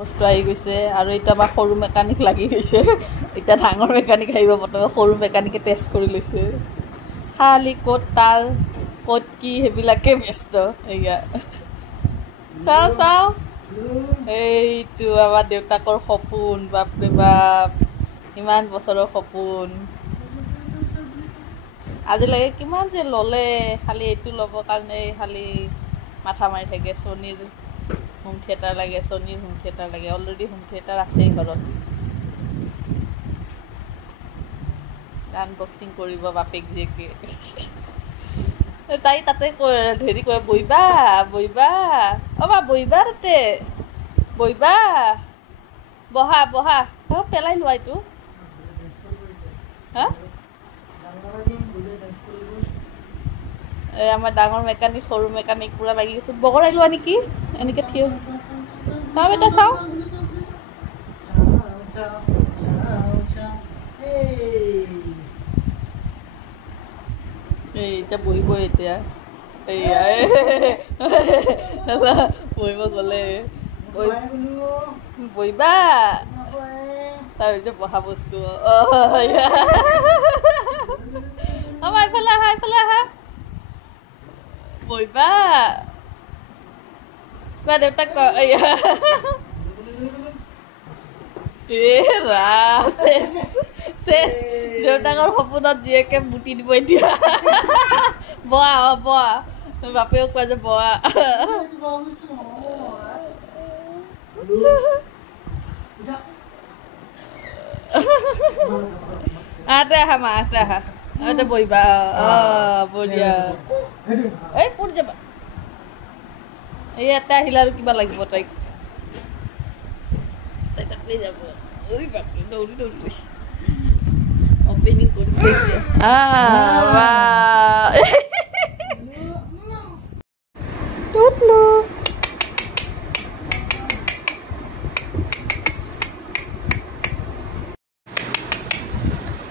বস্তু আহি গৈছে আৰু এতিয়া আমাৰ সৰু মেকানিক লাগি গৈছে এতিয়া ডাঙৰ মেকানিক আহিব প্ৰথমে সৰু মেকানিকে টেষ্ট কৰি লৈছে খালি ক'ত তাৰ ক'ত কি সেইবিলাকে ব্যস্ত এয়া চাওঁ চাওঁ এইটো আমাৰ দেউতাকৰ সপোন বাপৰে বাপ ইমান বছৰৰ সপোন আজিলৈকে কিমান যে ল'লে খালি এইটো ল'বৰ কাৰণে খালি মাথা মাৰি থাকে ছনীৰ হোম থিয়েটাৰ লাগে ছনীৰ হোম থিয়েটাৰ লাগে অলৰেডি হোম থিয়েটাৰ আছেই ঘৰত আনবক্সিং কৰিব বাপেক জীয়েকে তাই তাতে হেৰি কৰে বহিবা বহিবা অ' বা বহিবা তাতে বহিবা বহা বহা অঁ পেলাই লোৱা এইটো হা এই আমাৰ ডাঙৰ মেকানিক সৰু মেকানিক পূৰা লাগি গৈছে বগৰাই লোৱা নেকি এনেকৈ থিয় চাওঁ এটা চাওঁ এই এতিয়া বহিব এতিয়া এয়া বহিব গ'লে বহিবা তাৰপিছত বহা বস্তু আমাৰ এইফালে আহা বহিবা কোৱা দেউতাক ক এয়া ৰাম চেছ চেছ দেউতাকৰ সপোনত জীয়েকে মুটি দিব এতিয়া বহা বহা বাপেও কয় যে বহা আহতে আহা মা আহতে আহা আহতে বহিবা বঢ়িয়া এই ক'ত যাবা এই ইয়াতে আহিলে আৰু কিবা লাগিব তাইক তাই তাতে যাব দৌৰি দৌৰি গৈছে অপেনিং কৰিছে টুটলু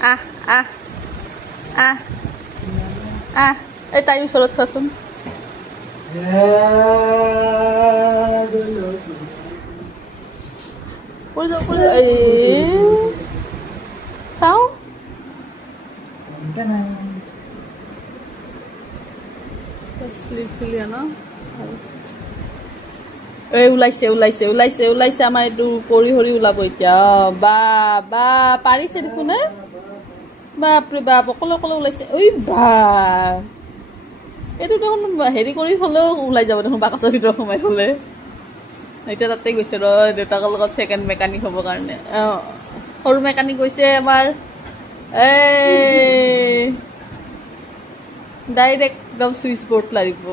আহ আহ আহ আহ এই তাইৰ ওচৰত থোৱাচোন চাওঁ এই ওলাইছে ওলাইছে ওলাইছে ওলাইছে আমাৰ এইটো কৰি হৰি ওলাব এতিয়া বা বা পাৰিছে দেখোন বাপৰে বাপ অকলে অকলে ওলাইছে ঐ বা এইটো দেখোন হেৰি কৰি থ'লেও ওলাই যাব দেখোন বাকচৰ ভিতৰত সোমাই থ'লে এতিয়া তাতে গৈছে ৰ দেউতাকৰ লগত ছেকেণ্ড মেকানিক হ'বৰ কাৰণে সৰু মেকানিক গৈছে আমাৰ এই ডাইৰেক্ট একদম চুইচ বৰ্ড লাগিব